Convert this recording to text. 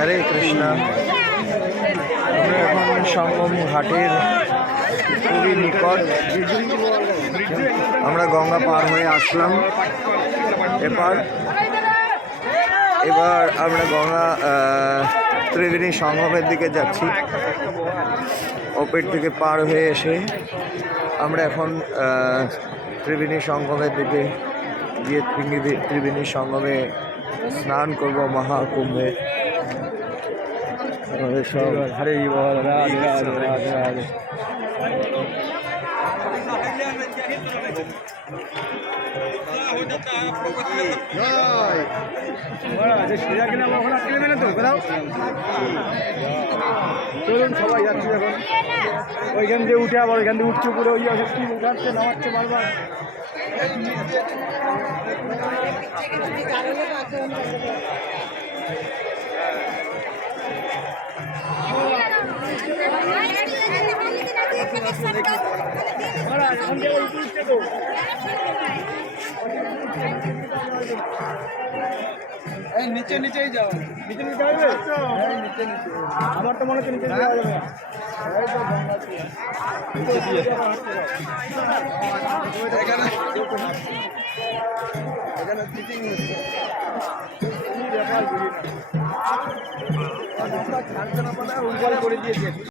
হরে কৃষ্ণা। আমরা এখন সঙ্গম ঘাটের খুবই নিকট। আমরা গঙ্গা পার হয়ে আসলাম। এবার এবার আমরা গঙ্গা ত্রিবেণী সঙ্গমের দিকে যাচ্ছি। ওপের থেকে পার হয়ে এসে আমরা এখন ত্রিবেণী সঙ্গমের দিকে গিয়ে ত্রিবেণী- সঙ্গমে স্নান করব মহাকুম্ভে। চলুন সবাই যাচ্ছি এখন। ওইখান দিয়ে উঠে আবার ওইখান দিয়ে উঠছে উপরে, ওই উঠাচ্ছে নামাচ্ছে বারবার। এই নিচে নিচেই যাও। নিচে নিচে হবে? নিচে নিচে। আমার তো মনে হচ্ছে নিচে যাওয়া যাবে। এখানে এখানে teaching ব্যাপার বুঝি না। আর না পারে উল্টো করে দিয়েছে